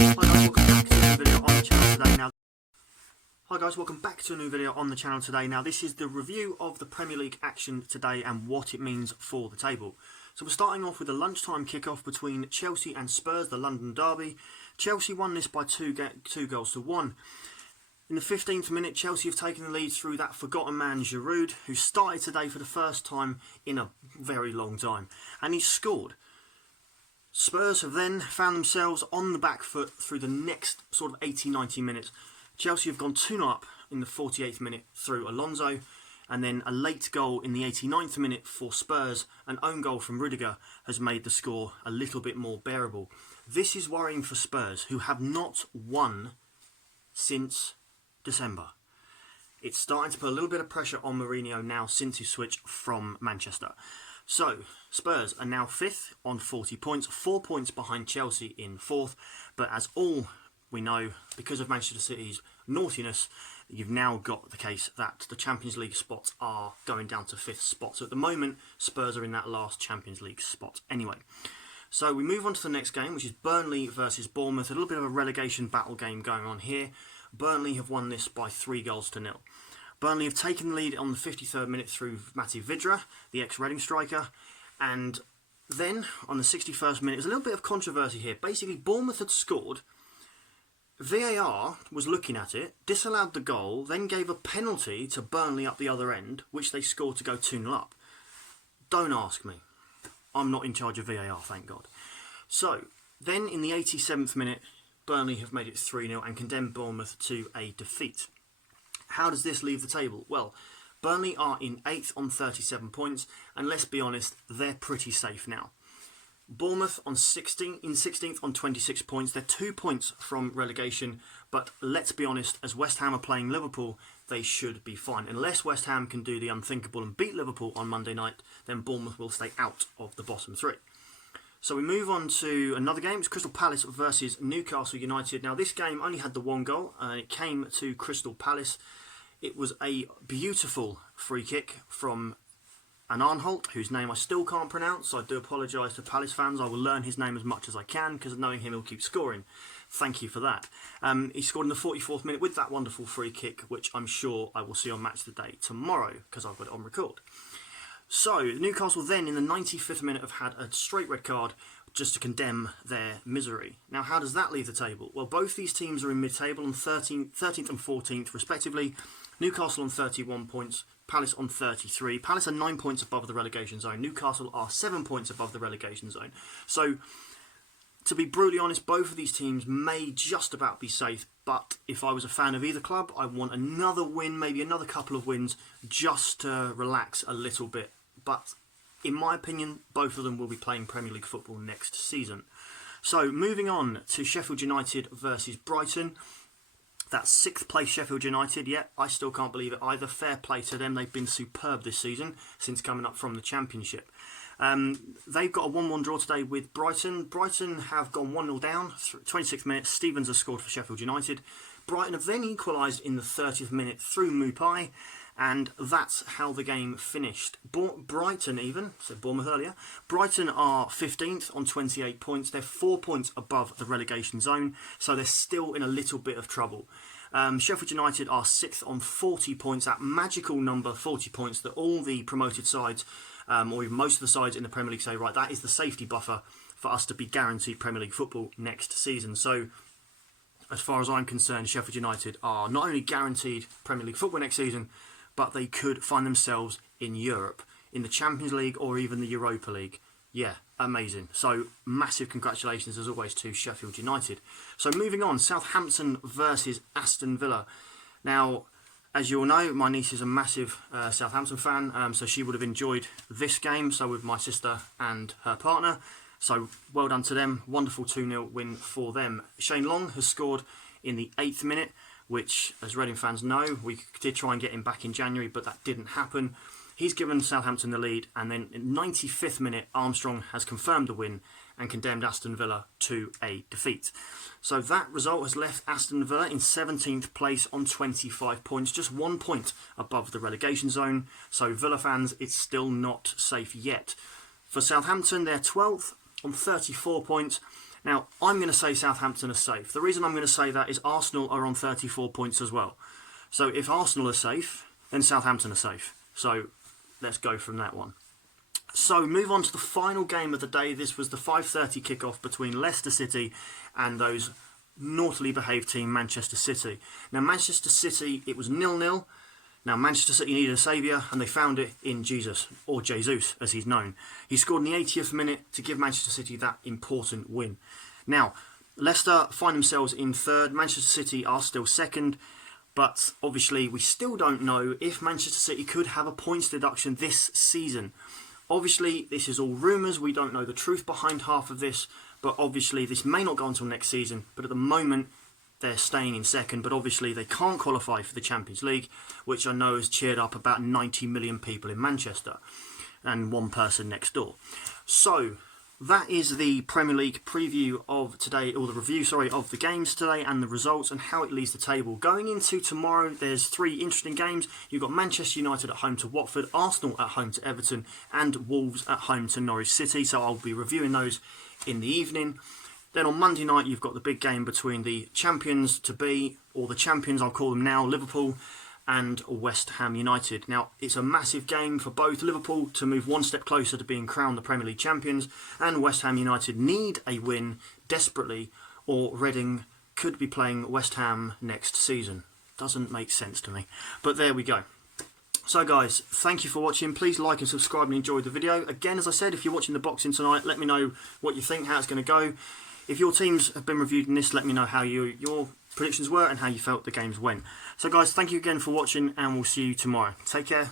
Hi guys, welcome back to a new video on the channel today. Now this is the review of the Premier League action today and what it means for the table. So we're starting off with a lunchtime kickoff between Chelsea and Spurs, the London derby. Chelsea won this by 2 goals to 1. In the 15th minute, Chelsea have taken the lead through that forgotten man Giroud, who started today for the first time in a very long time, and he scored. Spurs have then found themselves on the back foot through the next sort of 80-90 minutes. Chelsea have gone 2-0 up in the 48th minute through Alonso, and then a late goal in the 89th minute for Spurs, an own goal from Rudiger, has made the score a little bit more bearable. This is worrying for Spurs, who have not won since December. It's starting to put a little bit of pressure on Mourinho now since his switch from Manchester. So, Spurs are now 5th on 40 points, 4 points behind Chelsea in 4th, but as all we know, because of Manchester City's naughtiness, you've now got the case that the Champions League spots are going down to 5th spot. So at the moment, Spurs are in that last Champions League spot anyway. So we move on to the next game, which is Burnley versus Bournemouth. A little bit of a relegation battle game going on here. Burnley have won this by 3 goals to 0. Burnley have taken the lead on the 53rd minute through Matej Vydra, the ex-Reading striker, and then on the 61st minute, there's a little bit of controversy here. Basically, Bournemouth had scored. VAR was looking at it, disallowed the goal, then gave a penalty to Burnley up the other end, which they scored to go 2-0 up. Don't ask me. I'm not in charge of VAR, thank God. So, then in the 87th minute, Burnley have made it 3-0 and condemned Bournemouth to a defeat. How does this leave the table? Well, Burnley are in 8th on 37 points, and let's be honest, they're pretty safe now. Bournemouth in 16th on 26 points. They're 2 points from relegation, but let's be honest, as West Ham are playing Liverpool, they should be fine. Unless West Ham can do the unthinkable and beat Liverpool on Monday night, then Bournemouth will stay out of the bottom 3. So we move on to another game. It's Crystal Palace versus Newcastle United. Now this game only had the 1 goal, and it came to Crystal Palace. It was a beautiful free kick from an Arnholt, whose name I still can't pronounce, so I do apologise to Palace fans. I will learn his name as much as I can, because knowing him, he'll keep scoring. Thank you for that. He scored in the 44th minute with that wonderful free kick, which I'm sure I will see on Match of the Day tomorrow, because I've got it on record. So, Newcastle then, in the 95th minute, have had a straight red card just to condemn their misery. Now, how does that leave the table? Well, both these teams are in mid-table on 13th and 14th, respectively. Newcastle on 31 points, Palace on 33. Palace are 9 points above the relegation zone. Newcastle are 7 points above the relegation zone. So, to be brutally honest, both of these teams may just about be safe, but if I was a fan of either club, I want another win, maybe another couple of wins, just to relax a little bit. But in my opinion, both of them will be playing Premier League football next season. So, moving on to Sheffield United versus Brighton. That's 6th place Sheffield United. Yeah, I still can't believe it either. Fair play to them. They've been superb this season since coming up from the Championship. They've got a 1-1 draw today with Brighton. Brighton have gone 1-0 down. 26th minute, Stevens has scored for Sheffield United. Brighton have then equalised in the 30th minute through Mupai. And that's how the game finished. Brighton even, said Bournemouth earlier, Brighton are 15th on 28 points. They're 4 points above the relegation zone, so they're still in a little bit of trouble. Sheffield United are 6th on 40 points, that magical number, 40 points, that all the promoted sides, or even most of the sides in the Premier League say, right, that is the safety buffer for us to be guaranteed Premier League football next season. So, as far as I'm concerned, Sheffield United are not only guaranteed Premier League football next season, but they could find themselves in Europe, in the Champions League or even the Europa League. Yeah, amazing. So, massive congratulations, as always, to Sheffield United. So, moving on, Southampton versus Aston Villa. Now, as you all know, my niece is a massive Southampton fan, so she would have enjoyed this game, so would my sister and her partner. So, well done to them. Wonderful 2-0 win for them. Shane Long has scored in the 8th minute, which, as Reading fans know, we did try and get him back in January, but that didn't happen. He's given Southampton the lead, and then in the 95th minute, Armstrong has confirmed the win and condemned Aston Villa to a defeat. So that result has left Aston Villa in 17th place on 25 points, just 1 point above the relegation zone. So Villa fans, it's still not safe yet. For Southampton, they're 12th on 34 points, Now, I'm going to say Southampton are safe. The reason I'm going to say that is Arsenal are on 34 points as well. So if Arsenal are safe, then Southampton are safe. So let's go from that one. So move on to the final game of the day. This was the 5:30 kickoff between Leicester City and those naughtily behaved team Manchester City. Now Manchester City, it was 0-0. Now Manchester City needed a saviour and they found it in Jesus, or Jesus as he's known. He scored in the 80th minute to give Manchester City that important win. Now Leicester find themselves in third. Manchester City are still second. But obviously we still don't know if Manchester City could have a points deduction this season. Obviously, this is all rumours. We don't know the truth behind half of this. But obviously, this may not go until next season. But at the moment, they're staying in second. But obviously, they can't qualify for the Champions League, which I know has cheered up about 90 million people in Manchester and one person next door. So that is the Premier League preview of today, or the review, sorry, of the games today and the results and how it leads the table. Going into tomorrow, there's 3 interesting games. You've got Manchester United at home to Watford, Arsenal at home to Everton, and Wolves at home to Norwich City. So I'll be reviewing those in the evening. Then on Monday night, you've got the big game between the champions to be, or the champions, I'll call them now, Liverpool and West Ham United. Now, it's a massive game for both. Liverpool to move one step closer to being crowned the Premier League champions, and West Ham United need a win desperately, or Reading could be playing West Ham next season. Doesn't make sense to me. But there we go. So guys, thank you for watching. Please like and subscribe and enjoy the video. Again, as I said, if you're watching the boxing tonight, let me know what you think, how it's going to go. If your teams have been reviewed in this, let me know how your predictions were and how you felt the games went. So guys, thank you again for watching, and we'll see you tomorrow. Take care.